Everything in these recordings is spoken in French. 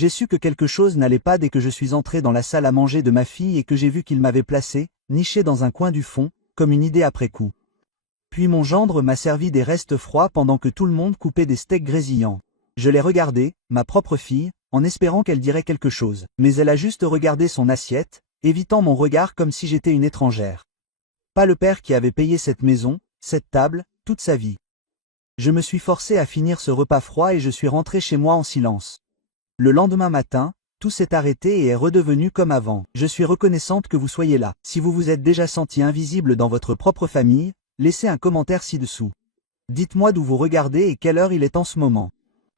J'ai su que quelque chose n'allait pas dès que je suis entré dans la salle à manger de ma fille et que j'ai vu qu'il m'avait placé, niché dans un coin du fond, comme une idée après coup. Puis mon gendre m'a servi des restes froids pendant que tout le monde coupait des steaks grésillants. Je l'ai regardée, ma propre fille, en espérant qu'elle dirait quelque chose. Mais elle a juste regardé son assiette, évitant mon regard comme si j'étais une étrangère. Pas le père qui avait payé cette maison, cette table, toute sa vie. Je me suis forcé à finir ce repas froid et je suis rentré chez moi en silence. Le lendemain matin, tout s'est arrêté et est redevenu comme avant. Je suis reconnaissante que vous soyez là. Si vous vous êtes déjà senti invisible dans votre propre famille, laissez un commentaire ci-dessous. Dites-moi d'où vous regardez et quelle heure il est en ce moment.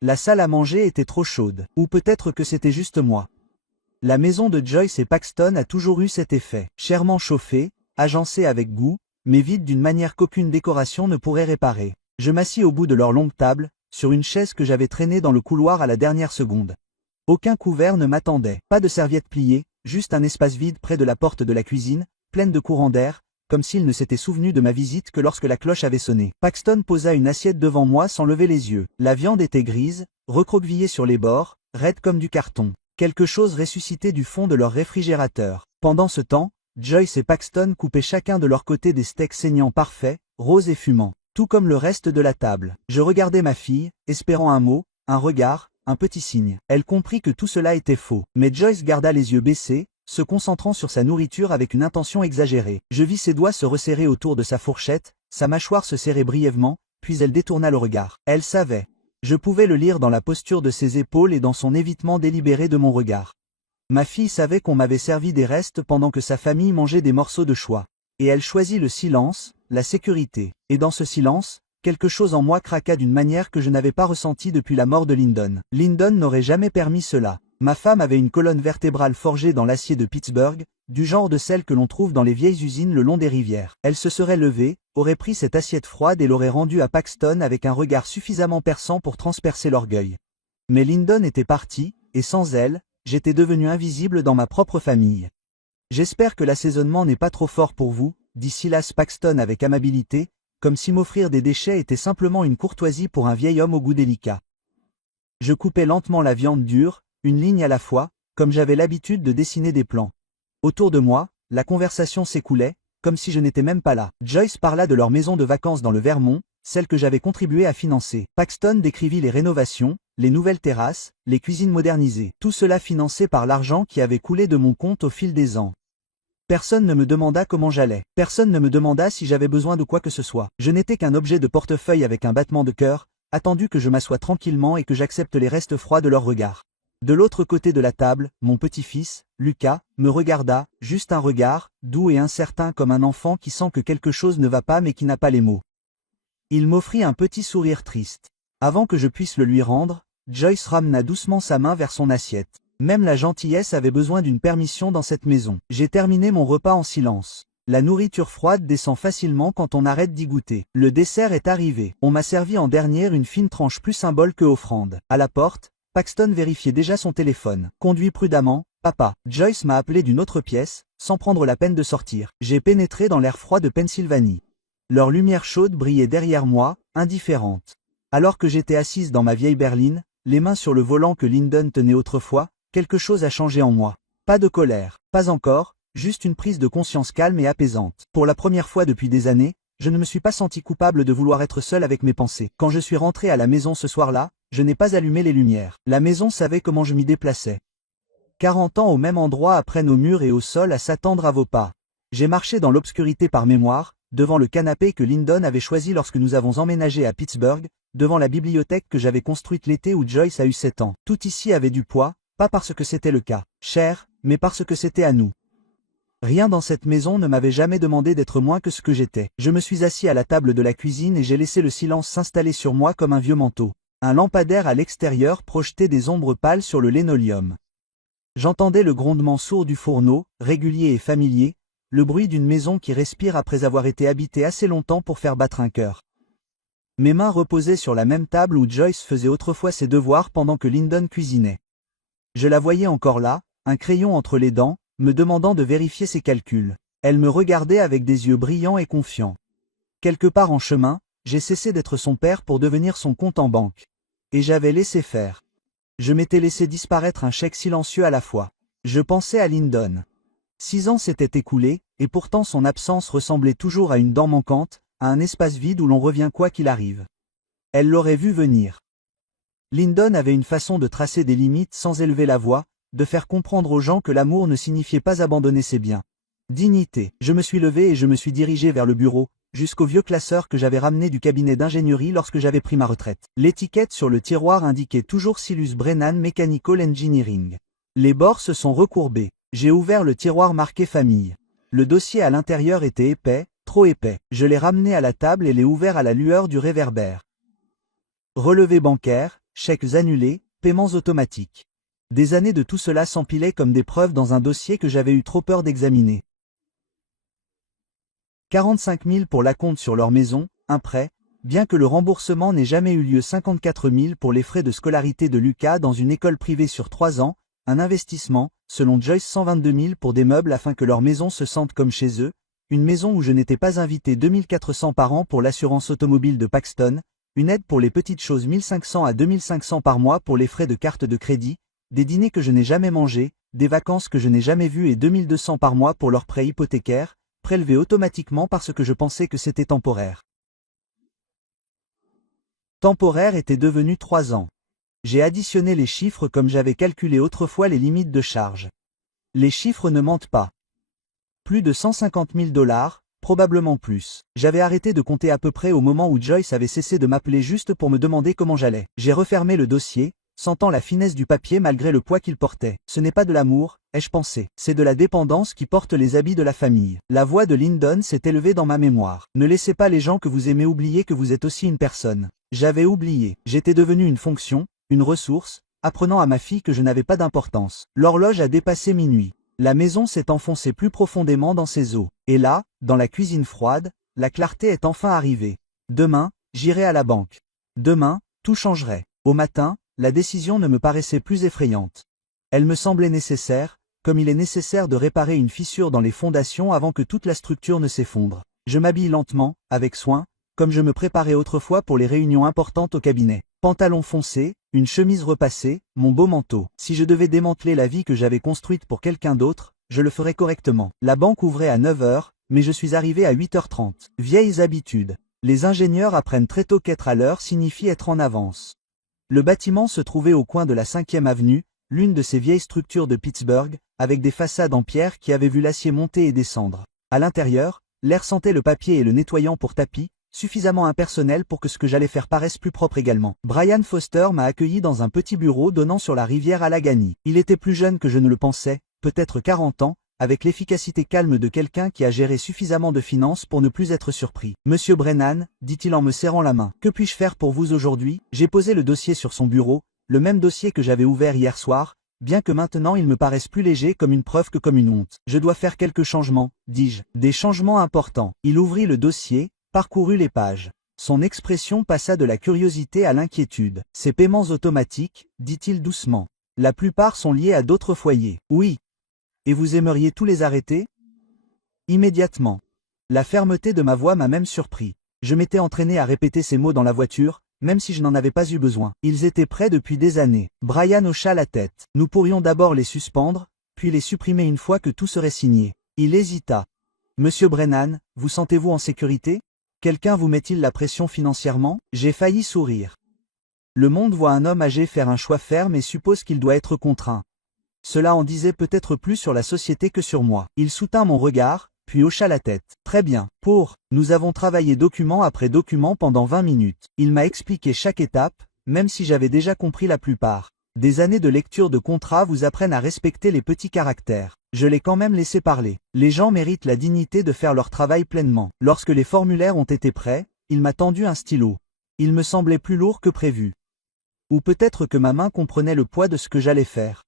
La salle à manger était trop chaude, ou peut-être que c'était juste moi. La maison de Joyce et Paxton a toujours eu cet effet, chèrement chauffée, agencée avec goût, mais vide d'une manière qu'aucune décoration ne pourrait réparer. Je m'assis au bout de leur longue table, sur une chaise que j'avais traînée dans le couloir à la dernière seconde. Aucun couvert ne m'attendait, pas de serviette pliée, juste un espace vide près de la porte de la cuisine, pleine de courants d'air, comme s'il ne s'était souvenu de ma visite que lorsque la cloche avait sonné. Paxton posa une assiette devant moi sans lever les yeux. La viande était grise, recroquevillée sur les bords, raide comme du carton. Quelque chose ressuscitait du fond de leur réfrigérateur. Pendant ce temps, Joyce et Paxton coupaient chacun de leur côté des steaks saignants parfaits, roses et fumants. Tout comme le reste de la table. Je regardais ma fille, espérant un mot, un regard, un petit signe. Elle comprit que tout cela était faux. Mais Joyce garda les yeux baissés, se concentrant sur sa nourriture avec une intention exagérée. Je vis ses doigts se resserrer autour de sa fourchette, sa mâchoire se serrer brièvement, puis elle détourna le regard. Elle savait. Je pouvais le lire dans la posture de ses épaules et dans son évitement délibéré de mon regard. Ma fille savait qu'on m'avait servi des restes pendant que sa famille mangeait des morceaux de choix. Et elle choisit le silence, la sécurité. Et dans ce silence, quelque chose en moi craqua d'une manière que je n'avais pas ressentie depuis la mort de Lyndon. Lyndon n'aurait jamais permis cela. Ma femme avait une colonne vertébrale forgée dans l'acier de Pittsburgh, du genre de celle que l'on trouve dans les vieilles usines le long des rivières. Elle se serait levée, aurait pris cette assiette froide et l'aurait rendue à Paxton avec un regard suffisamment perçant pour transpercer l'orgueil. Mais Lyndon était partie, et sans elle, j'étais devenu invisible dans ma propre famille. J'espère que l'assaisonnement n'est pas trop fort pour vous, dit Silas Paxton avec amabilité, comme si m'offrir des déchets était simplement une courtoisie pour un vieil homme au goût délicat. Je coupais lentement la viande dure, une ligne à la fois, comme j'avais l'habitude de dessiner des plans. Autour de moi, la conversation s'écoulait, comme si je n'étais même pas là. Joyce parla de leur maison de vacances dans le Vermont, celle que j'avais contribué à financer. Paxton décrivit les rénovations, les nouvelles terrasses, les cuisines modernisées. Tout cela financé par l'argent qui avait coulé de mon compte au fil des ans. Personne ne me demanda comment j'allais. Personne ne me demanda si j'avais besoin de quoi que ce soit. Je n'étais qu'un objet de portefeuille avec un battement de cœur, attendu que je m'assoie tranquillement et que j'accepte les restes froids de leur regard. De l'autre côté de la table, mon petit-fils, Lucas, me regarda, juste un regard, doux et incertain comme un enfant qui sent que quelque chose ne va pas mais qui n'a pas les mots. Il m'offrit un petit sourire triste. Avant que je puisse le lui rendre, Joyce ramena doucement sa main vers son assiette. Même la gentillesse avait besoin d'une permission dans cette maison. J'ai terminé mon repas en silence. La nourriture froide descend facilement quand on arrête d'y goûter. Le dessert est arrivé. On m'a servi en dernière une fine tranche plus symbole que offrande. À la porte, Paxton vérifiait déjà son téléphone. Conduis prudemment, papa. Joyce m'a appelé d'une autre pièce, sans prendre la peine de sortir. J'ai pénétré dans l'air froid de Pennsylvanie. Leur lumière chaude brillait derrière moi, indifférente. Alors que j'étais assise dans ma vieille berline, les mains sur le volant que Lyndon tenait autrefois, quelque chose a changé en moi. Pas de colère, pas encore, juste une prise de conscience calme et apaisante. Pour la première fois depuis des années, je ne me suis pas senti coupable de vouloir être seul avec mes pensées. Quand je suis rentré à la maison ce soir-là, je n'ai pas allumé les lumières. La maison savait comment je m'y déplaçais. 40 ans au même endroit apprennent au mur et au sol à s'attendre à vos pas. J'ai marché dans l'obscurité par mémoire, devant le canapé que Lyndon avait choisi lorsque nous avons emménagé à Pittsburgh, devant la bibliothèque que j'avais construite l'été où Joyce a eu 7 ans. Tout ici avait du poids, pas parce que c'était le cas, cher, mais parce que c'était à nous. Rien dans cette maison ne m'avait jamais demandé d'être moins que ce que j'étais. Je me suis assis à la table de la cuisine et j'ai laissé le silence s'installer sur moi comme un vieux manteau. Un lampadaire à l'extérieur projetait des ombres pâles sur le linoléum. J'entendais le grondement sourd du fourneau, régulier et familier, le bruit d'une maison qui respire après avoir été habitée assez longtemps pour faire battre un cœur. Mes mains reposaient sur la même table où Joyce faisait autrefois ses devoirs pendant que Lyndon cuisinait. Je la voyais encore là, un crayon entre les dents, me demandant de vérifier ses calculs. Elle me regardait avec des yeux brillants et confiants. Quelque part en chemin, j'ai cessé d'être son père pour devenir son compte en banque. Et j'avais laissé faire. Je m'étais laissé disparaître un chèque silencieux à la fois. Je pensais à Lyndon. 6 ans s'étaient écoulés, et pourtant son absence ressemblait toujours à une dent manquante, à un espace vide où l'on revient quoi qu'il arrive. Elle l'aurait vu venir. Lyndon avait une façon de tracer des limites sans élever la voix, de faire comprendre aux gens que l'amour ne signifiait pas abandonner ses biens. Dignité. Je me suis levé et je me suis dirigé vers le bureau, jusqu'au vieux classeur que j'avais ramené du cabinet d'ingénierie lorsque j'avais pris ma retraite. L'étiquette sur le tiroir indiquait toujours Silus Brennan Mechanical Engineering. Les bords se sont recourbés. J'ai ouvert le tiroir marqué famille. Le dossier à l'intérieur était épais, trop épais. Je l'ai ramené à la table et l'ai ouvert à la lueur du réverbère. Relevés bancaires, chèques annulés, paiements automatiques. Des années de tout cela s'empilaient comme des preuves dans un dossier que j'avais eu trop peur d'examiner. 45 000 pour l'acompte sur leur maison, un prêt, bien que le remboursement n'ait jamais eu lieu. 54 000 pour les frais de scolarité de Lucas dans une école privée sur 3 ans, un investissement, selon Joyce. 122 000 pour des meubles afin que leur maison se sente comme chez eux, une maison où je n'étais pas invité. 2 400 par an pour l'assurance automobile de Paxton, une aide pour les petites choses. 1 500 à 2 500 par mois pour les frais de carte de crédit, des dîners que je n'ai jamais mangés, des vacances que je n'ai jamais vues et 2 200 par mois pour leur prêt hypothécaire, prélevés automatiquement parce que je pensais que c'était temporaire. Temporaire était devenu 3 ans. J'ai additionné les chiffres comme j'avais calculé autrefois les limites de charge. Les chiffres ne mentent pas. Plus de 150 000 $, probablement plus. J'avais arrêté de compter à peu près au moment où Joyce avait cessé de m'appeler juste pour me demander comment j'allais. J'ai refermé le dossier, sentant la finesse du papier malgré le poids qu'il portait. Ce n'est pas de l'amour, ai-je pensé. C'est de la dépendance qui porte les habits de la famille. La voix de Lyndon s'est élevée dans ma mémoire. Ne laissez pas les gens que vous aimez oublier que vous êtes aussi une personne. J'avais oublié. J'étais devenu une fonction, une ressource, apprenant à ma fille que je n'avais pas d'importance. L'horloge a dépassé minuit. La maison s'est enfoncée plus profondément dans ses eaux. Et là, dans la cuisine froide, la clarté est enfin arrivée. Demain, j'irai à la banque. Demain, tout changerait. Au matin, la décision ne me paraissait plus effrayante. Elle me semblait nécessaire, comme il est nécessaire de réparer une fissure dans les fondations avant que toute la structure ne s'effondre. Je m'habille lentement, avec soin, comme je me préparais autrefois pour les réunions importantes au cabinet. Pantalon foncé, une chemise repassée, mon beau manteau. Si je devais démanteler la vie que j'avais construite pour quelqu'un d'autre, je le ferais correctement. La banque ouvrait à 9 h, mais je suis arrivé à 8 h 30. Vieilles habitudes. Les ingénieurs apprennent très tôt qu'être à l'heure signifie être en avance. Le bâtiment se trouvait au coin de la 5e avenue, l'une de ces vieilles structures de Pittsburgh, avec des façades en pierre qui avaient vu l'acier monter et descendre. À l'intérieur, l'air sentait le papier et le nettoyant pour tapis, suffisamment impersonnel pour que ce que j'allais faire paraisse plus propre également. Brian Foster m'a accueilli dans un petit bureau donnant sur la rivière Allegheny. Il était plus jeune que je ne le pensais, peut-être 40 ans, avec l'efficacité calme de quelqu'un qui a géré suffisamment de finances pour ne plus être surpris. « Monsieur Brennan, dit-il en me serrant la main, que puis-je faire pour vous aujourd'hui ?» J'ai posé le dossier sur son bureau, le même dossier que j'avais ouvert hier soir, bien que maintenant il me paraisse plus léger comme une preuve que comme une honte. « Je dois faire quelques changements, dis-je. Des changements importants. » Il ouvrit le dossier, parcourut les pages. Son expression passa de la curiosité à l'inquiétude. « Ces paiements automatiques, dit-il doucement. La plupart sont liés à d'autres foyers. »« Oui. Et vous aimeriez tous les arrêter ?» Immédiatement. La fermeté de ma voix m'a même surpris. Je m'étais entraîné à répéter ces mots dans la voiture, même si je n'en avais pas eu besoin. Ils étaient prêts depuis des années. Brian hocha la tête. Nous pourrions d'abord les suspendre, puis les supprimer une fois que tout serait signé. Il hésita. « Monsieur Brennan, vous sentez-vous en sécurité ? Quelqu'un vous met-il la pression financièrement ?» J'ai failli sourire. Le monde voit un homme âgé faire un choix ferme et suppose qu'il doit être contraint. Cela en disait peut-être plus sur la société que sur moi. Il soutint mon regard, puis hocha la tête. « Très bien. Nous avons travaillé document après document pendant 20 minutes. Il m'a expliqué chaque étape, même si j'avais déjà compris la plupart. Des années de lecture de contrat vous apprennent à respecter les petits caractères. Je l'ai quand même laissé parler. Les gens méritent la dignité de faire leur travail pleinement. Lorsque les formulaires ont été prêts, il m'a tendu un stylo. Il me semblait plus lourd que prévu. Ou peut-être que ma main comprenait le poids de ce que j'allais faire.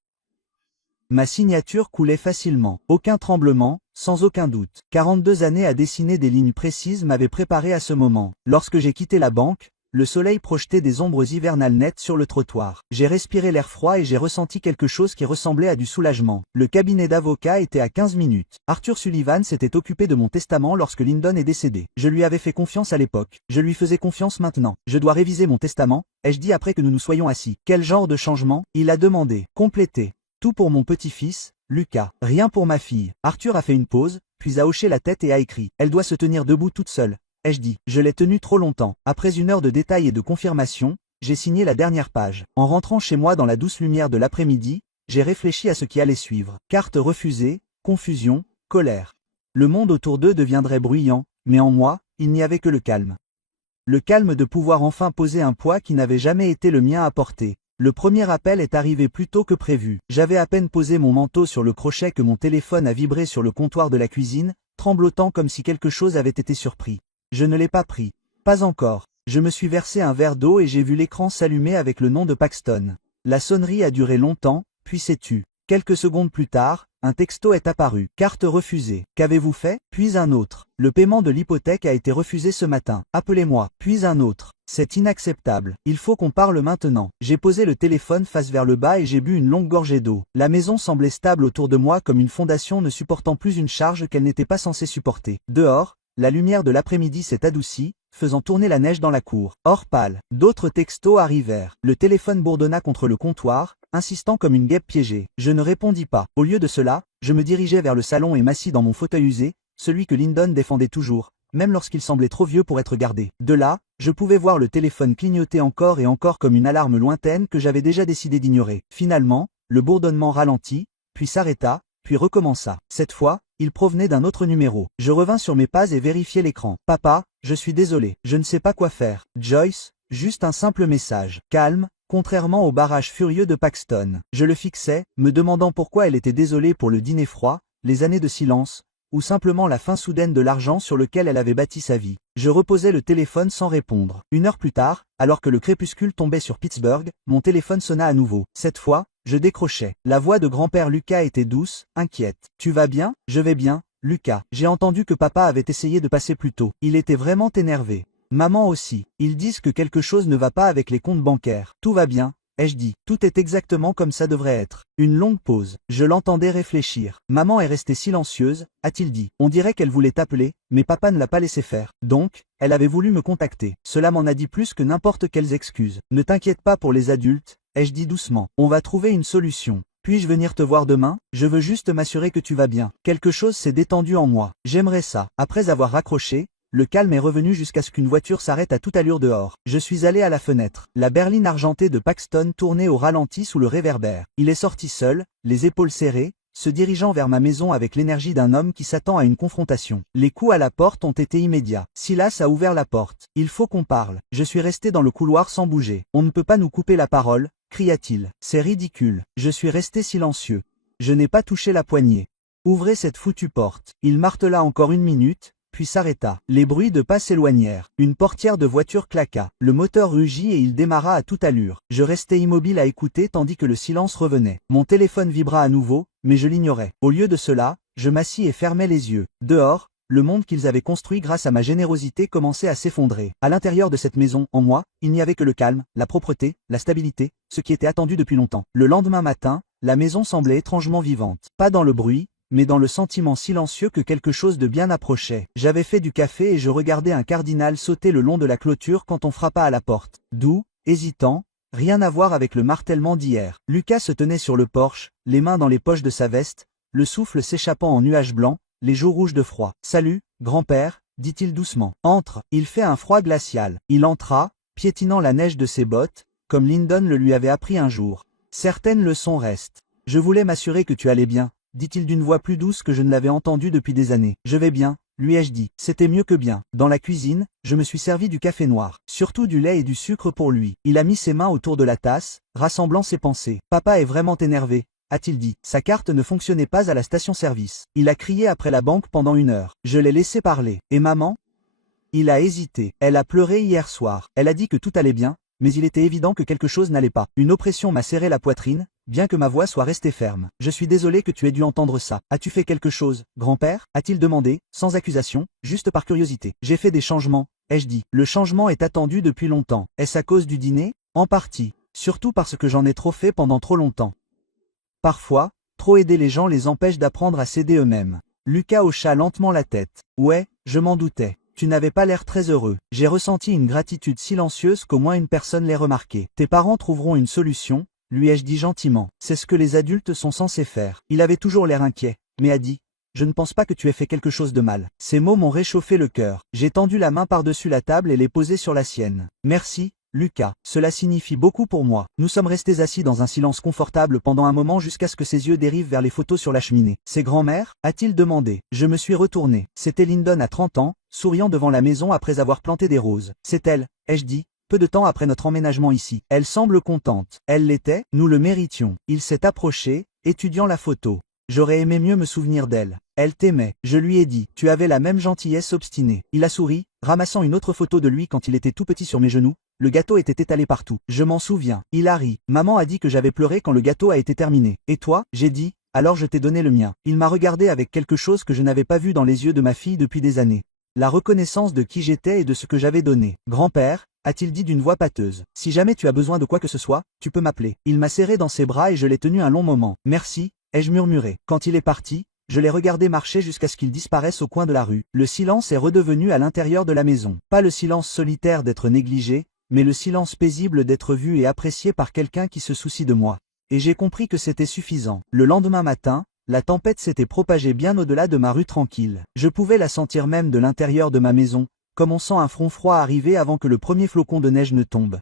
Ma signature coulait facilement. Aucun tremblement, sans aucun doute. 42 années à dessiner des lignes précises m'avaient préparé à ce moment. Lorsque j'ai quitté la banque, Le soleil projetait des ombres hivernales nettes sur le trottoir. J'ai respiré l'air froid et j'ai ressenti quelque chose qui ressemblait à du soulagement. Le cabinet d'avocat était à 15 minutes. Arthur Sullivan s'était occupé de mon testament lorsque Lyndon est décédé. Je lui avais fait confiance à l'époque. Je lui faisais confiance maintenant. Je dois réviser mon testament, ai-je dit après que nous nous soyons assis. Quel genre de changement? Il a demandé. Compléter. Tout pour mon petit-fils, Lucas. Rien pour ma fille. Arthur a fait une pause, puis a hoché la tête et a écrit. Elle doit se tenir debout toute seule. Ai-je dit. Je l'ai tenue trop longtemps. Après une heure de détails et de confirmation, j'ai signé la dernière page. En rentrant chez moi dans la douce lumière de l'après-midi, j'ai réfléchi à ce qui allait suivre. Carte refusée, confusion, colère. Le monde autour d'eux deviendrait bruyant, mais en moi, il n'y avait que le calme. Le calme de pouvoir enfin poser un poids qui n'avait jamais été le mien à porter. Le premier appel est arrivé plus tôt que prévu. J'avais à peine posé mon manteau sur le crochet que mon téléphone a vibré sur le comptoir de la cuisine, tremblotant comme si quelque chose avait été surpris. Je ne l'ai pas pris. Pas encore. Je me suis versé un verre d'eau et j'ai vu l'écran s'allumer avec le nom de Paxton. La sonnerie a duré longtemps, puis s'est tue. Quelques secondes plus tard, un texto est apparu. Carte refusée. Qu'avez-vous fait? Puis un autre. Le paiement de l'hypothèque a été refusé ce matin. Appelez-moi. Puis un autre. C'est inacceptable. Il faut qu'on parle maintenant. J'ai posé le téléphone face vers le bas et j'ai bu une longue gorgée d'eau. La maison semblait stable autour de moi comme une fondation ne supportant plus une charge qu'elle n'était pas censée supporter. Dehors, la lumière de l'après-midi s'est adoucie, faisant tourner la neige dans la cour. Or pâle. D'autres textos arrivèrent. Le téléphone bourdonna contre le comptoir, insistant comme une guêpe piégée. Je ne répondis pas. Au lieu de cela, je me dirigeai vers le salon et m'assis dans mon fauteuil usé, celui que Lyndon défendait toujours, même lorsqu'il semblait trop vieux pour être gardé. De là, je pouvais voir le téléphone clignoter encore et encore comme une alarme lointaine que j'avais déjà décidé d'ignorer. Finalement, le bourdonnement ralentit, puis s'arrêta, puis recommença. Cette fois, il provenait d'un autre numéro. Je revins sur mes pas et vérifiai l'écran. Papa, je suis désolé. Je ne sais pas quoi faire. Joyce, juste un simple message. Calme, contrairement au barrage furieux de Paxton. Je le fixais, me demandant pourquoi elle était désolée pour le dîner froid, les années de silence, ou simplement la fin soudaine de l'argent sur lequel elle avait bâti sa vie. Je reposai le téléphone sans répondre. Une heure plus tard, alors que le crépuscule tombait sur Pittsburgh, mon téléphone sonna à nouveau. Cette fois, je décrochai. La voix de grand-père Lucas était douce, inquiète. « Tu vas bien? Je vais bien, Lucas. J'ai entendu que papa avait essayé de passer plus tôt. Il était vraiment énervé. Maman aussi. Ils disent que quelque chose ne va pas avec les comptes bancaires. Tout va bien, ai-je dit. Tout est exactement comme ça devrait être. » Une longue pause. Je l'entendais réfléchir. Maman est restée silencieuse, a-t-il dit. On dirait qu'elle voulait t'appeler, mais papa ne l'a pas laissé faire. Donc, elle avait voulu me contacter. Cela m'en a dit plus que n'importe quelles excuses. Ne t'inquiète pas pour les adultes, ai-je dit doucement. On va trouver une solution. Puis-je venir te voir demain? Je veux juste m'assurer que tu vas bien. Quelque chose s'est détendu en moi. J'aimerais ça. Après avoir raccroché, le calme est revenu jusqu'à ce qu'une voiture s'arrête à toute allure dehors. Je suis allé à la fenêtre. La berline argentée de Paxton tournait au ralenti sous le réverbère. Il est sorti seul, les épaules serrées, se dirigeant vers ma maison avec l'énergie d'un homme qui s'attend à une confrontation. Les coups à la porte ont été immédiats. Silas a ouvert la porte. Il faut qu'on parle. Je suis resté dans le couloir sans bouger. On ne peut pas nous couper la parole, cria-t-il. C'est ridicule. Je suis resté silencieux. Je n'ai pas touché la poignée. Ouvrez cette foutue porte. Il martela encore une minute, puis s'arrêta. Les bruits de pas s'éloignèrent. Une portière de voiture claqua. Le moteur rugit et il démarra à toute allure. Je restai immobile à écouter tandis que le silence revenait. Mon téléphone vibra à nouveau, mais je l'ignorais. Au lieu de cela, je m'assis et fermai les yeux. Dehors, le monde qu'ils avaient construit grâce à ma générosité commençait à s'effondrer. À l'intérieur de cette maison, en moi, il n'y avait que le calme, la propreté, la stabilité, ce qui était attendu depuis longtemps. Le lendemain matin, la maison semblait étrangement vivante. Pas dans le bruit, mais dans le sentiment silencieux que quelque chose de bien approchait. J'avais fait du café et je regardais un cardinal sauter le long de la clôture quand on frappa à la porte. Doux, hésitant, rien à voir avec le martèlement d'hier. Lucas se tenait sur le porche, les mains dans les poches de sa veste, le souffle s'échappant en nuages blancs, les joues rouges de froid. « Salut, grand-père » dit-il doucement. « Entre. » Il fait un froid glacial. Il entra, piétinant la neige de ses bottes, comme Lyndon le lui avait appris un jour. Certaines leçons restent. « Je voulais m'assurer que tu allais bien, » dit-il d'une voix plus douce que je ne l'avais entendue depuis des années. « Je vais bien, » lui ai-je dit. C'était mieux que bien. Dans la cuisine, je me suis servi du café noir, surtout du lait et du sucre pour lui. Il a mis ses mains autour de la tasse, rassemblant ses pensées. « Papa est vraiment énervé, » a-t-il dit. Sa carte ne fonctionnait pas à la station-service. Il a crié après la banque pendant 1 heure. Je l'ai laissé parler. Et maman? Il a hésité. Elle a pleuré hier soir. Elle a dit que tout allait bien, mais il était évident que quelque chose n'allait pas. Une oppression m'a serré la poitrine, bien que ma voix soit restée ferme. Je suis désolé que tu aies dû entendre ça. As-tu fait quelque chose, grand-père? A-t-il demandé, sans accusation, juste par curiosité. J'ai fait des changements, ai-je dit. Le changement est attendu depuis longtemps. Est-ce à cause du dîner? En partie. Surtout parce que j'en ai trop fait pendant trop longtemps. Parfois, trop aider les gens les empêche d'apprendre à s'aider eux-mêmes. Lucas hocha lentement la tête. Ouais, je m'en doutais. Tu n'avais pas l'air très heureux. J'ai ressenti une gratitude silencieuse qu'au moins une personne l'ait remarqué. Tes parents trouveront une solution, lui ai-je dit gentiment. C'est ce que les adultes sont censés faire. Il avait toujours l'air inquiet, mais a dit. Je ne pense pas que tu aies fait quelque chose de mal. Ces mots m'ont réchauffé le cœur. J'ai tendu la main par-dessus la table et l'ai posée sur la sienne. Merci, Lucas. Cela signifie beaucoup pour moi. Nous sommes restés assis dans un silence confortable pendant un moment jusqu'à ce que ses yeux dérivent vers les photos sur la cheminée. C'est grand-mère? A-t-il demandé. Je me suis retourné. C'était Lyndon à 30 ans, souriant devant la maison après avoir planté des roses. C'est elle, ai-je dit, peu de temps après notre emménagement ici. Elle semble contente. Elle l'était, nous le méritions. Il s'est approché, étudiant la photo. J'aurais aimé mieux me souvenir d'elle. Elle t'aimait. Je lui ai dit. Tu avais la même gentillesse obstinée. Il a souri, ramassant une autre photo de lui quand il était tout petit sur mes genoux. Le gâteau était étalé partout. Je m'en souviens. Il a ri. Maman a dit que j'avais pleuré quand le gâteau a été terminé. Et toi? J'ai dit. Alors je t'ai donné le mien. Il m'a regardé avec quelque chose que je n'avais pas vu dans les yeux de ma fille depuis des années. La reconnaissance de qui j'étais et de ce que j'avais donné. Grand-père, a-t-il dit d'une voix pâteuse. Si jamais tu as besoin de quoi que ce soit, tu peux m'appeler. Il m'a serré dans ses bras et je l'ai tenu un long moment. Merci, ai-je murmuré. Quand il est parti, je l'ai regardé marcher jusqu'à ce qu'il disparaisse au coin de la rue. Le silence est redevenu à l'intérieur de la maison. Pas le silence solitaire d'être négligé, mais le silence paisible d'être vu et apprécié par quelqu'un qui se soucie de moi. Et j'ai compris que c'était suffisant. Le lendemain matin, la tempête s'était propagée bien au-delà de ma rue tranquille. Je pouvais la sentir même de l'intérieur de ma maison, comme on sent un front froid arriver avant que le premier flocon de neige ne tombe.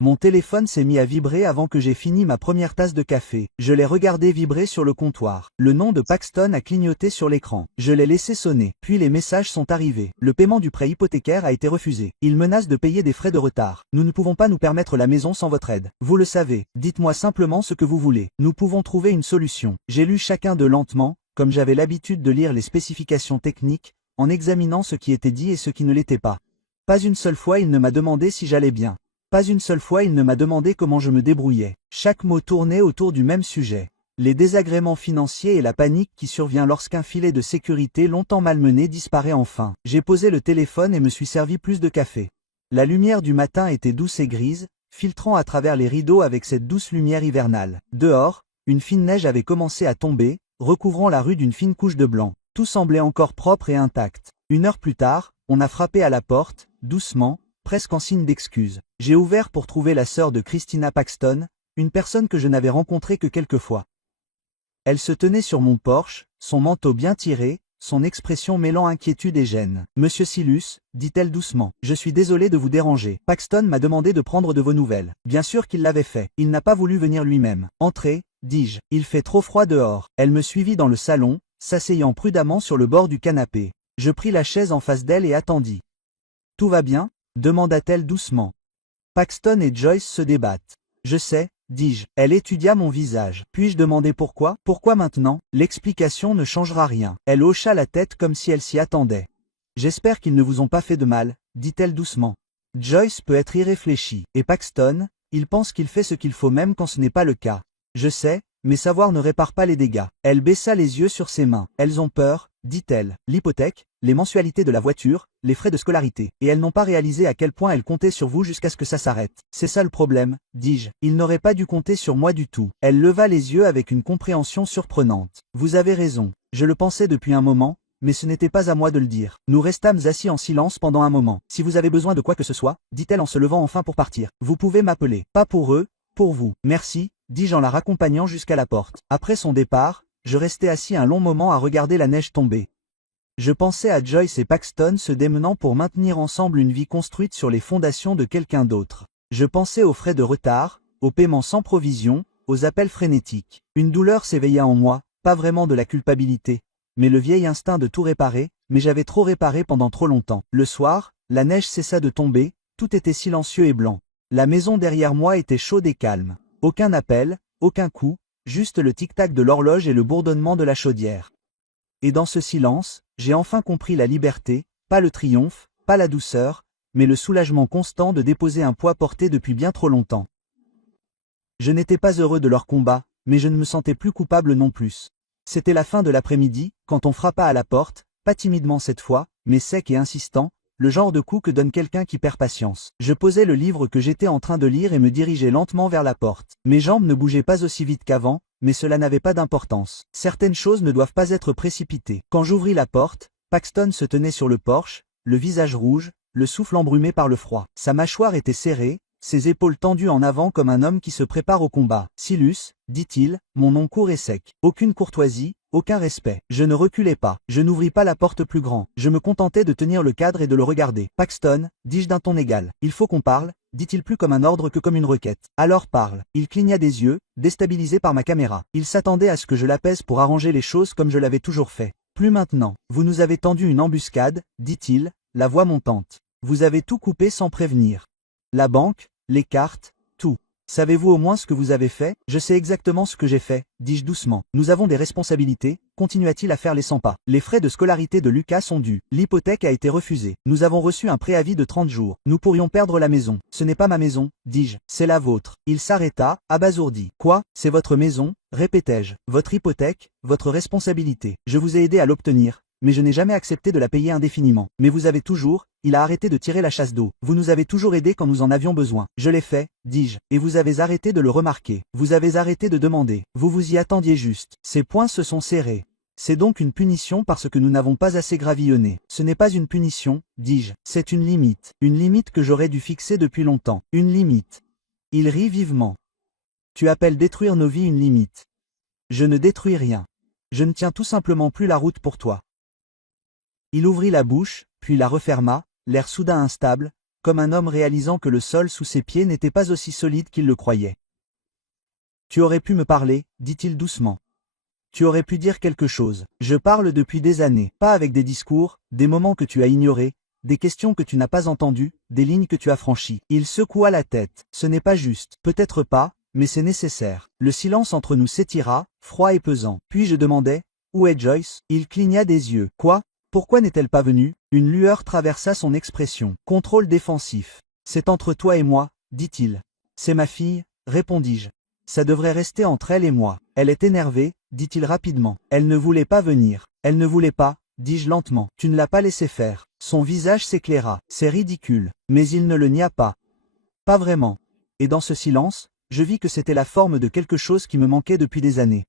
Mon téléphone s'est mis à vibrer avant que j'ai fini ma première tasse de café. Je l'ai regardé vibrer sur le comptoir. Le nom de Paxton a clignoté sur l'écran. Je l'ai laissé sonner. Puis les messages sont arrivés. Le paiement du prêt hypothécaire a été refusé. Il menace de payer des frais de retard. Nous ne pouvons pas nous permettre la maison sans votre aide. Vous le savez. Dites-moi simplement ce que vous voulez. Nous pouvons trouver une solution. J'ai lu chacun d'eux lentement, comme j'avais l'habitude de lire les spécifications techniques, en examinant ce qui était dit et ce qui ne l'était pas. Pas une seule fois il ne m'a demandé si j'allais bien. Pas une seule fois il ne m'a demandé comment je me débrouillais. Chaque mot tournait autour du même sujet. Les désagréments financiers et la panique qui survient lorsqu'un filet de sécurité longtemps malmené disparaît enfin. J'ai posé le téléphone et me suis servi plus de café. La lumière du matin était douce et grise, filtrant à travers les rideaux avec cette douce lumière hivernale. Dehors, une fine neige avait commencé à tomber, recouvrant la rue d'une fine couche de blanc. Tout semblait encore propre et intact. 1 heure plus tard, on a frappé à la porte, doucement, presque en signe d'excuse. J'ai ouvert pour trouver la sœur de Christina Paxton, une personne que je n'avais rencontrée que quelques fois. Elle se tenait sur mon porche, son manteau bien tiré, son expression mêlant inquiétude et gêne. « Monsieur Silus, dit-elle doucement, je suis désolée de vous déranger. Paxton m'a demandé de prendre de vos nouvelles. Bien sûr qu'il l'avait fait. Il n'a pas voulu venir lui-même. Entrez, dis-je. Il fait trop froid dehors. » Elle me suivit dans le salon, s'asseyant prudemment sur le bord du canapé. Je pris la chaise en face d'elle et attendis. « Tout va bien ?» demanda-t-elle doucement. Paxton et Joyce se débattent. Je sais, dis-je. Elle étudia mon visage. Puis-je demander pourquoi? Pourquoi maintenant? L'explication ne changera rien. Elle hocha la tête comme si elle s'y attendait. J'espère qu'ils ne vous ont pas fait de mal, dit-elle doucement. Joyce peut être irréfléchie. Et Paxton, il pense qu'il fait ce qu'il faut même quand ce n'est pas le cas. Je sais, mais savoir ne répare pas les dégâts. Elle baissa les yeux sur ses mains. Elles ont peur, dit-elle. L'hypothèque, les mensualités de la voiture, les frais de scolarité. Et elles n'ont pas réalisé à quel point elles comptaient sur vous jusqu'à ce que ça s'arrête. C'est ça le problème, dis-je. Ils n'auraient pas dû compter sur moi du tout. Elle leva les yeux avec une compréhension surprenante. Vous avez raison. Je le pensais depuis un moment, mais ce n'était pas à moi de le dire. Nous restâmes assis en silence pendant un moment. Si vous avez besoin de quoi que ce soit, dit-elle en se levant enfin pour partir. Vous pouvez m'appeler. Pas pour eux, pour vous. Merci, dis-je en la raccompagnant jusqu'à la porte. Après son départ, je restai assis un long moment à regarder la neige tomber. Je pensais à Joyce et Paxton se démenant pour maintenir ensemble une vie construite sur les fondations de quelqu'un d'autre. Je pensais aux frais de retard, aux paiements sans provision, aux appels frénétiques. Une douleur s'éveilla en moi, pas vraiment de la culpabilité, mais le vieil instinct de tout réparer, mais j'avais trop réparé pendant trop longtemps. Le soir, la neige cessa de tomber, tout était silencieux et blanc. La maison derrière moi était chaude et calme. Aucun appel, aucun coup, juste le tic-tac de l'horloge et le bourdonnement de la chaudière. Et dans ce silence, j'ai enfin compris la liberté, pas le triomphe, pas la douceur, mais le soulagement constant de déposer un poids porté depuis bien trop longtemps. Je n'étais pas heureux de leur combat, mais je ne me sentais plus coupable non plus. C'était la fin de l'après-midi, quand on frappa à la porte, pas timidement cette fois, mais sec et insistant, le genre de coup que donne quelqu'un qui perd patience. Je posai le livre que j'étais en train de lire et me dirigeai lentement vers la porte. Mes jambes ne bougeaient pas aussi vite qu'avant, mais cela n'avait pas d'importance. Certaines choses ne doivent pas être précipitées. Quand j'ouvris la porte, Paxton se tenait sur le porche, le visage rouge, le souffle embrumé par le froid. Sa mâchoire était serrée, ses épaules tendues en avant comme un homme qui se prépare au combat. « Silus, dit-il, mon nom court et sec. Aucune courtoisie, aucun respect. » Je ne reculai pas. Je n'ouvris pas la porte plus grand. Je me contentais de tenir le cadre et de le regarder. « Paxton, dis-je d'un ton égal. Il faut qu'on parle, dit-il plus comme un ordre que comme une requête. Alors parle. » Il cligna des yeux, déstabilisé par ma caméra. Il s'attendait à ce que je l'apaise pour arranger les choses comme je l'avais toujours fait. « Plus maintenant. Vous nous avez tendu une embuscade, dit-il, la voix montante. Vous avez tout coupé sans prévenir. La banque, les cartes, tout. Savez-vous au moins ce que vous avez fait? Je sais exactement ce que j'ai fait, dis-je doucement. Nous avons des responsabilités, continua-t-il à faire les 100 pas. Les frais de scolarité de Lucas sont dus. L'hypothèque a été refusée. Nous avons reçu un préavis de 30 jours. Nous pourrions perdre la maison. Ce n'est pas ma maison, dis-je. C'est la vôtre. Il s'arrêta, abasourdi. Quoi? C'est votre maison? Répétai-je. Votre hypothèque, votre responsabilité. Je vous ai aidé à l'obtenir, mais je n'ai jamais accepté de la payer indéfiniment. Mais vous avez toujours, il a arrêté de tirer la chasse d'eau. Vous nous avez toujours aidés quand nous en avions besoin. Je l'ai fait, dis-je, et vous avez arrêté de le remarquer. Vous avez arrêté de demander. Vous vous y attendiez juste. Ses poings se sont serrés. C'est donc une punition parce que nous n'avons pas assez gravillonné. Ce n'est pas une punition, dis-je, c'est une limite que j'aurais dû fixer depuis longtemps. Une limite. Il rit vivement. Tu appelles détruire nos vies une limite. Je ne détruis rien. Je ne tiens tout simplement plus la route pour toi. Il ouvrit la bouche, puis la referma, l'air soudain instable, comme un homme réalisant que le sol sous ses pieds n'était pas aussi solide qu'il le croyait. Tu aurais pu me parler, dit-il doucement. Tu aurais pu dire quelque chose. Je parle depuis des années, pas avec des discours, des moments que tu as ignorés, des questions que tu n'as pas entendues, des lignes que tu as franchies. Il secoua la tête. Ce n'est pas juste. Peut-être pas, mais c'est nécessaire. Le silence entre nous s'étira, froid et pesant. Puis je demandai, où est Joyce? Il cligna des yeux. Quoi? Pourquoi n'est-elle pas venue? Une lueur traversa son expression. Contrôle défensif. C'est entre toi et moi, dit-il. C'est ma fille, répondis-je. Ça devrait rester entre elle et moi. Elle est énervée, dit-il rapidement. Elle ne voulait pas venir. Elle ne voulait pas, dis-je lentement. Tu ne l'as pas laissé faire. Son visage s'éclaira. C'est ridicule. Mais il ne le nia pas. Pas vraiment. Et dans ce silence, je vis que c'était la forme de quelque chose qui me manquait depuis des années.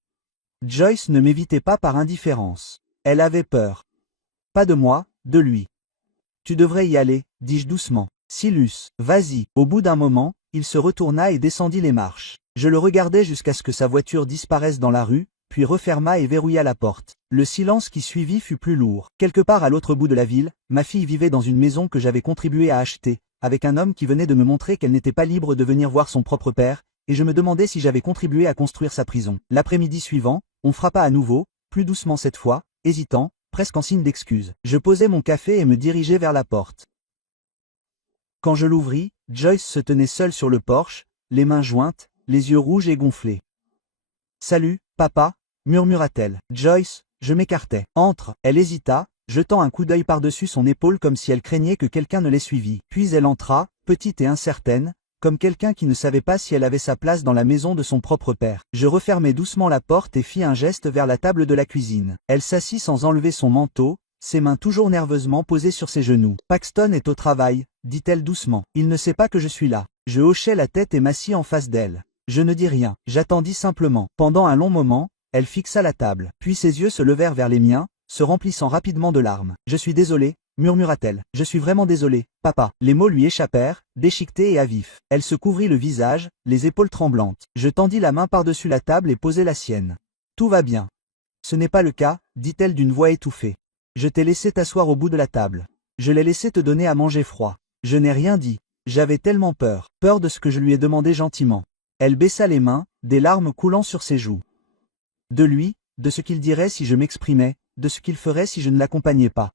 Joyce ne m'évitait pas par indifférence. Elle avait peur. Pas de moi, de lui. Tu devrais y aller, dis-je doucement. Silus, vas-y. Au bout d'un moment, il se retourna et descendit les marches. Je le regardai jusqu'à ce que sa voiture disparaisse dans la rue, puis referma et verrouilla la porte. Le silence qui suivit fut plus lourd. Quelque part à l'autre bout de la ville, ma fille vivait dans une maison que j'avais contribué à acheter, avec un homme qui venait de me montrer qu'elle n'était pas libre de venir voir son propre père, et je me demandais si j'avais contribué à construire sa prison. L'après-midi suivant, on frappa à nouveau, plus doucement cette fois, hésitant, presque en signe d'excuse. Je posai mon café et me dirigeai vers la porte. Quand je l'ouvris, Joyce se tenait seule sur le porche, les mains jointes, les yeux rouges et gonflés. « Salut, papa » murmura-t-elle. « Joyce » je m'écartai. « Entre » Elle hésita, jetant un coup d'œil par-dessus son épaule comme si elle craignait que quelqu'un ne les suivît. Puis elle entra, petite et incertaine, comme quelqu'un qui ne savait pas si elle avait sa place dans la maison de son propre père. Je refermai doucement la porte et fis un geste vers la table de la cuisine. Elle s'assit sans enlever son manteau, ses mains toujours nerveusement posées sur ses genoux. « Paxton est au travail » dit-elle doucement. « Il ne sait pas que je suis là. » Je hochai la tête et m'assis en face d'elle. Je ne dis rien. J'attendis simplement. Pendant un long moment, elle fixa la table. Puis ses yeux se levèrent vers les miens, se remplissant rapidement de larmes. « Je suis désolée, » murmura-t-elle. « Je suis vraiment désolée, papa. » Les mots lui échappèrent, déchiquetés et à vif. Elle se couvrit le visage, les épaules tremblantes. Je tendis la main par-dessus la table et posai la sienne. « Tout va bien. »« Ce n'est pas le cas, » dit-elle d'une voix étouffée. « Je t'ai laissé t'asseoir au bout de la table. Je l'ai laissé te donner à manger froid. Je n'ai rien dit. J'avais tellement peur. Peur de ce que je lui ai demandé gentiment. » Elle baissa les mains, des larmes coulant sur ses joues. De lui, de ce qu'il dirait si je m'exprimais, de ce qu'il ferait si je ne l'accompagnais pas.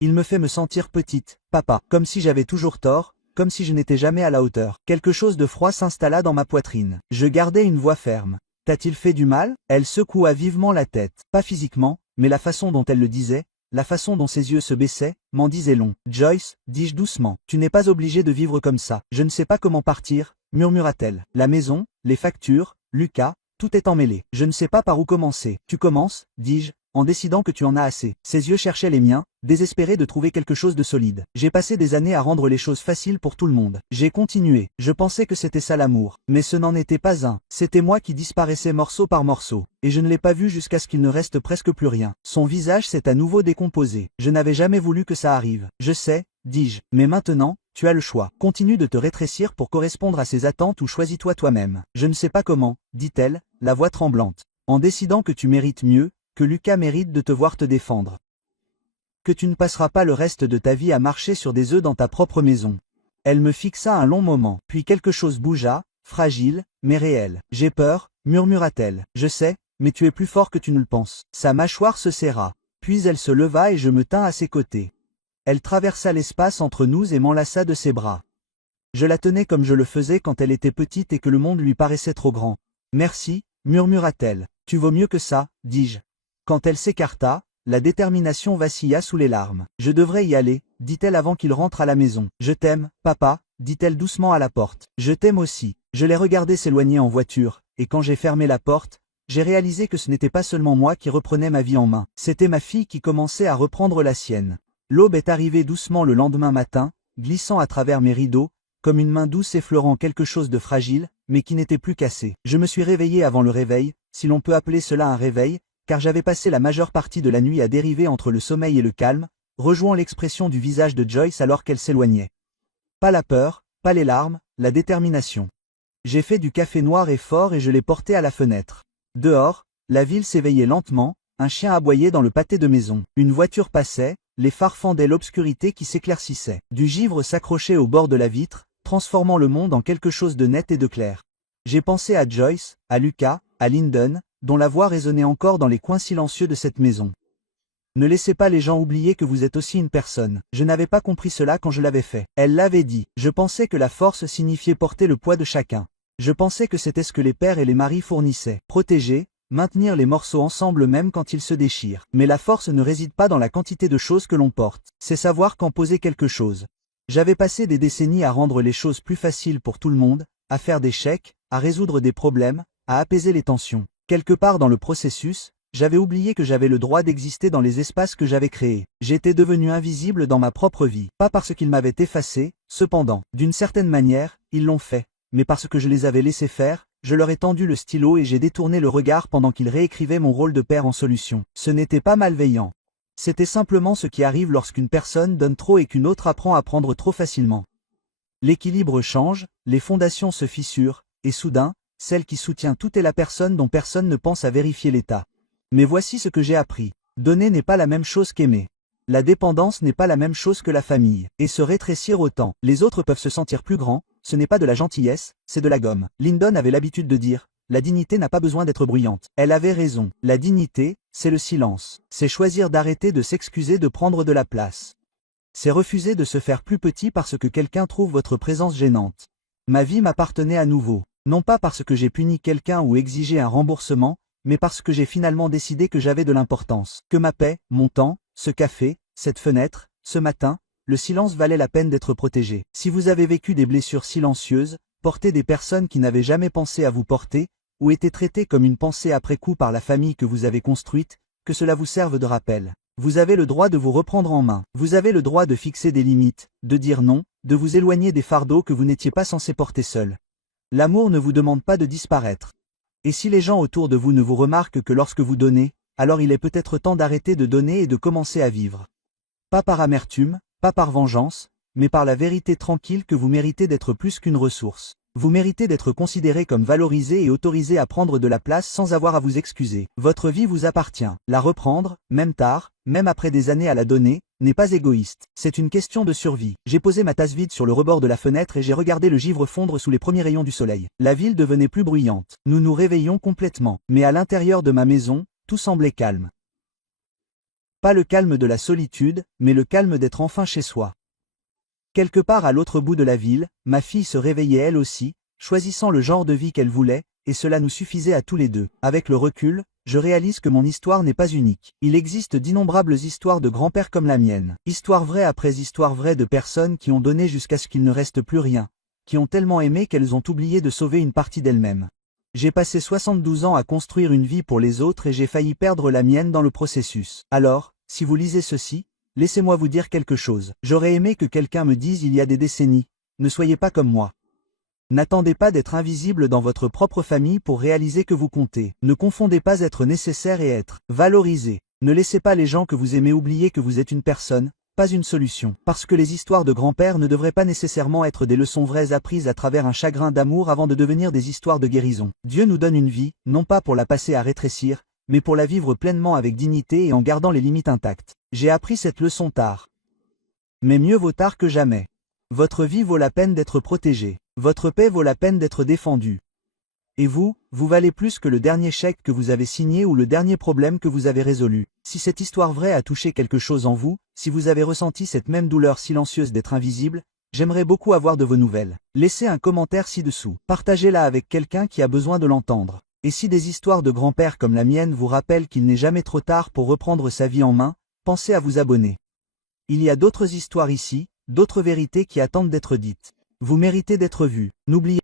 Il me fait me sentir petite, papa, comme si j'avais toujours tort, comme si je n'étais jamais à la hauteur. Quelque chose de froid s'installa dans ma poitrine. Je gardai une voix ferme. « T'a-t-il fait du mal ?» Elle secoua vivement la tête. Pas physiquement, mais la façon dont elle le disait, la façon dont ses yeux se baissaient, m'en disait long. « Joyce, dis-je doucement, tu n'es pas obligée de vivre comme ça. Je ne sais pas comment partir, murmura-t-elle. La maison, les factures, Lucas, tout est emmêlé. Je ne sais pas par où commencer. Tu commences, dis-je, en décidant que tu en as assez. Ses yeux cherchaient les miens, désespérés de trouver quelque chose de solide. J'ai passé des années à rendre les choses faciles pour tout le monde. J'ai continué. Je pensais que c'était ça l'amour. Mais ce n'en était pas un. C'était moi qui disparaissais morceau par morceau. Et je ne l'ai pas vu jusqu'à ce qu'il ne reste presque plus rien. Son visage s'est à nouveau décomposé. Je n'avais jamais voulu que ça arrive. Je sais, dis-je. Mais maintenant, tu as le choix. Continue de te rétrécir pour correspondre à ses attentes ou choisis-toi toi-même. Je ne sais pas comment, dit-elle, la voix tremblante. En décidant que tu mérites mieux, que Lucas mérite de te voir te défendre. Que tu ne passeras pas le reste de ta vie à marcher sur des œufs dans ta propre maison. Elle me fixa un long moment, puis quelque chose bougea, fragile, mais réel. J'ai peur, murmura-t-elle. Je sais, mais tu es plus fort que tu ne le penses. Sa mâchoire se serra. Puis elle se leva et je me tins à ses côtés. Elle traversa l'espace entre nous et m'enlaça de ses bras. Je la tenais comme je le faisais quand elle était petite et que le monde lui paraissait trop grand. Merci, murmura-t-elle. Tu vaux mieux que ça, dis-je. Quand elle s'écarta, la détermination vacilla sous les larmes. Je devrais y aller, dit-elle avant qu'il rentre à la maison. Je t'aime, papa, dit-elle doucement à la porte. Je t'aime aussi. Je l'ai regardé s'éloigner en voiture, et quand j'ai fermé la porte, j'ai réalisé que ce n'était pas seulement moi qui reprenais ma vie en main. C'était ma fille qui commençait à reprendre la sienne. L'aube est arrivée doucement le lendemain matin, glissant à travers mes rideaux, comme une main douce effleurant quelque chose de fragile, mais qui n'était plus cassé. Je me suis réveillé avant le réveil, si l'on peut appeler cela un réveil, car j'avais passé la majeure partie de la nuit à dériver entre le sommeil et le calme, rejouant l'expression du visage de Joyce alors qu'elle s'éloignait. Pas la peur, pas les larmes, la détermination. J'ai fait du café noir et fort et je l'ai porté à la fenêtre. Dehors, la ville s'éveillait lentement, un chien aboyait dans le pâté de maison. Une voiture passait, les phares fendaient l'obscurité qui s'éclaircissait. Du givre s'accrochait au bord de la vitre, transformant le monde en quelque chose de net et de clair. J'ai pensé à Joyce, à Lucas, à Lyndon, dont la voix résonnait encore dans les coins silencieux de cette maison. Ne laissez pas les gens oublier que vous êtes aussi une personne. Je n'avais pas compris cela quand je l'avais fait. Elle l'avait dit. Je pensais que la force signifiait porter le poids de chacun. Je pensais que c'était ce que les pères et les maris fournissaient. Protéger, maintenir les morceaux ensemble même quand ils se déchirent. Mais la force ne réside pas dans la quantité de choses que l'on porte. C'est savoir quand poser quelque chose. J'avais passé des décennies à rendre les choses plus faciles pour tout le monde, à faire des chèques, à résoudre des problèmes, à apaiser les tensions. Quelque part dans le processus, j'avais oublié que j'avais le droit d'exister dans les espaces que j'avais créés. J'étais devenu invisible dans ma propre vie. Pas parce qu'ils m'avaient effacé, cependant. D'une certaine manière, ils l'ont fait. Mais parce que je les avais laissés faire, je leur ai tendu le stylo et j'ai détourné le regard pendant qu'ils réécrivaient mon rôle de père en solution. Ce n'était pas malveillant. C'était simplement ce qui arrive lorsqu'une personne donne trop et qu'une autre apprend à prendre trop facilement. L'équilibre change, les fondations se fissurent, et soudain, celle qui soutient tout est la personne dont personne ne pense à vérifier l'état. Mais voici ce que j'ai appris. Donner n'est pas la même chose qu'aimer. La dépendance n'est pas la même chose que la famille. Et se rétrécir autant. Les autres peuvent se sentir plus grands, ce n'est pas de la gentillesse, c'est de la gomme. Lyndon avait l'habitude de dire, la dignité n'a pas besoin d'être bruyante. Elle avait raison. La dignité, c'est le silence. C'est choisir d'arrêter de s'excuser de prendre de la place. C'est refuser de se faire plus petit parce que quelqu'un trouve votre présence gênante. Ma vie m'appartenait à nouveau. Non pas parce que j'ai puni quelqu'un ou exigé un remboursement, mais parce que j'ai finalement décidé que j'avais de l'importance. Que ma paix, mon temps, ce café, cette fenêtre, ce matin, le silence valait la peine d'être protégé. Si vous avez vécu des blessures silencieuses, porté des personnes qui n'avaient jamais pensé à vous porter, ou été traité comme une pensée après coup par la famille que vous avez construite, que cela vous serve de rappel. Vous avez le droit de vous reprendre en main. Vous avez le droit de fixer des limites, de dire non, de vous éloigner des fardeaux que vous n'étiez pas censé porter seul. L'amour ne vous demande pas de disparaître. Et si les gens autour de vous ne vous remarquent que lorsque vous donnez, alors il est peut-être temps d'arrêter de donner et de commencer à vivre. Pas par amertume, pas par vengeance, mais par la vérité tranquille que vous méritez d'être plus qu'une ressource. Vous méritez d'être considéré comme valorisé et autorisé à prendre de la place sans avoir à vous excuser. Votre vie vous appartient. La reprendre, même tard, même après des années à la donner, n'est pas égoïste. C'est une question de survie. J'ai posé ma tasse vide sur le rebord de la fenêtre et j'ai regardé le givre fondre sous les premiers rayons du soleil. La ville devenait plus bruyante. Nous nous réveillions complètement. Mais à l'intérieur de ma maison, tout semblait calme. Pas le calme de la solitude, mais le calme d'être enfin chez soi. Quelque part à l'autre bout de la ville, ma fille se réveillait elle aussi, choisissant le genre de vie qu'elle voulait, et cela nous suffisait à tous les deux. Avec le recul, je réalise que mon histoire n'est pas unique. Il existe d'innombrables histoires de grands-pères comme la mienne. Histoire vraie après histoire vraie de personnes qui ont donné jusqu'à ce qu'il ne reste plus rien, qui ont tellement aimé qu'elles ont oublié de sauver une partie d'elles-mêmes. J'ai passé 72 ans à construire une vie pour les autres et j'ai failli perdre la mienne dans le processus. Alors, si vous lisez ceci, laissez-moi vous dire quelque chose. J'aurais aimé que quelqu'un me dise il y a des décennies, ne soyez pas comme moi. N'attendez pas d'être invisible dans votre propre famille pour réaliser que vous comptez. Ne confondez pas être nécessaire et être valorisé. Ne laissez pas les gens que vous aimez oublier que vous êtes une personne, pas une solution. Parce que les histoires de grand-père ne devraient pas nécessairement être des leçons vraies apprises à travers un chagrin d'amour avant de devenir des histoires de guérison. Dieu nous donne une vie, non pas pour la passer à rétrécir, mais pour la vivre pleinement avec dignité et en gardant les limites intactes. J'ai appris cette leçon tard. Mais mieux vaut tard que jamais. Votre vie vaut la peine d'être protégée. Votre paix vaut la peine d'être défendue. Et vous valez plus que le dernier chèque que vous avez signé ou le dernier problème que vous avez résolu. Si cette histoire vraie a touché quelque chose en vous, si vous avez ressenti cette même douleur silencieuse d'être invisible, j'aimerais beaucoup avoir de vos nouvelles. Laissez un commentaire ci-dessous. Partagez-la avec quelqu'un qui a besoin de l'entendre. Et si des histoires de grand-père comme la mienne vous rappellent qu'il n'est jamais trop tard pour reprendre sa vie en main, pensez à vous abonner. Il y a d'autres histoires ici, d'autres vérités qui attendent d'être dites. Vous méritez d'être vu. N'oubliez